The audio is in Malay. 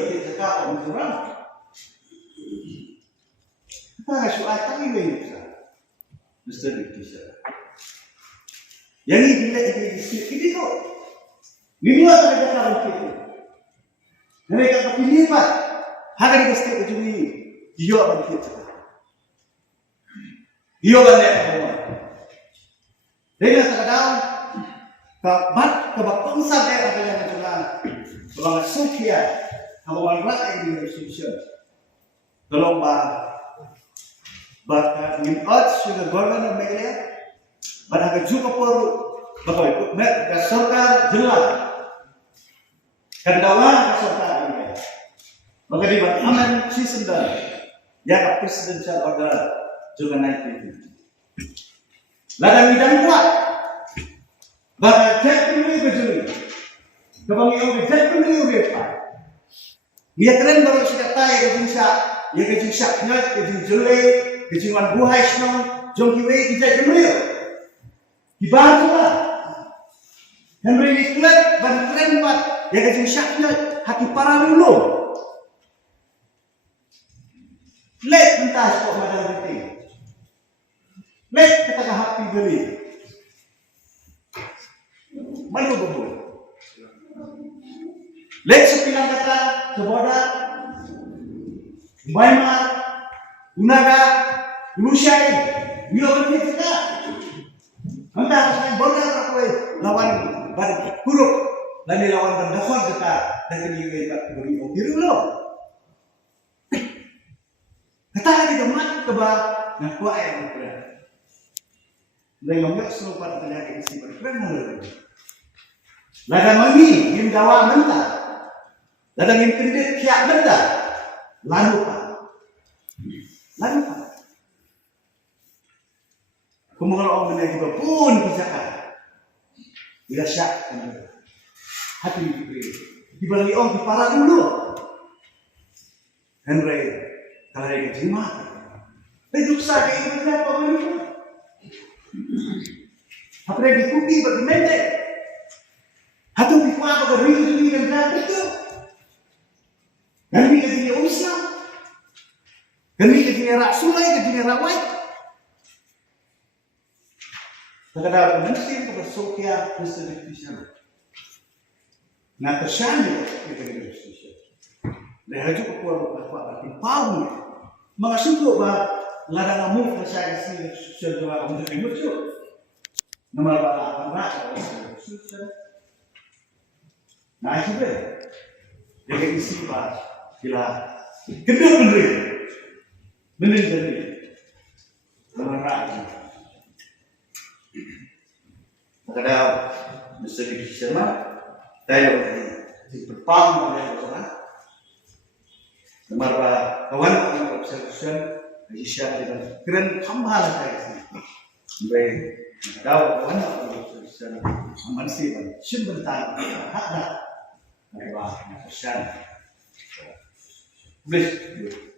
berarti cakap orang orang. Kita soal tapi ini mesti dikisah. Yang ini bila ini tu, ini ada cakap begitu. Mereka berpilih apa? Hari ini mesti ujungnya dia begitu. Dia banyak semua. Dengan terkadang kebangsa dia adalah macam orang Sofia, orang rakyat di Indonesia. Kalau min urge to the government of Meghalaya, but juga perlu सरकार jelas kendawan सरकार ini. Maka di aman sistem yang presidential order juga naik itu. Ladang bidang kuat. Bahkan jatuh berjuli. Kebangian jatuh berapa? Dia keren baru sudah tahu yang kecil syaknya, kecil jelek, kecingan buah islam, jongkiwe kita jemur. Dibantulah. Henry Nicholas dan keren bat, yang kecil syaknya hati para dulu. Let entah kok madang penting. Let kita hati beli. Mana betul? Let sepilang kata seboda, Myanmar, Unaga, Ulusyai, Biar kita. Entah saya bodoh apa lawan buruk dan lawan berdasar kita dan kita beri okiru lo. Kita lagi demat keba nak kuat yang berat. Dengan ngomong serupa terjadi isi berkeren. Ladang mami yang dawa mentah, ladang yang kredit kiak mentah, lalu pak. Kemudian orang menaik juga pun bisakan, tidak syak, hati diberi. Dibalik orang diparah dulu, Henry kalau dia terima, hidup saya ini berapa menit? Apa yang dikupi bagi mendek? Hatu bikuah bagi rindu dan berapa itu? Kami ketika usia, kami ketika rak sulai, ketika rak white. Terkadang manusia itu bersokia bersedih di sana. Nah tersanjung kita di Indonesia. Dan haju kepuasan apa timpau. Mengasih tu bah ladang amu percaya si sejual untuk muncul. Nama apa nak? Nah itu ber. Jadi isi bah bila kedua bener jadi menerang. Terkadang mesti dikisah tayo berpam oleh orang. Nomor kawan orang observation Malaysia dengan keren kambal saya sini. Baik, tahu kawan orang observation Malaysia sebentar ada. Baik, Malaysia. Please.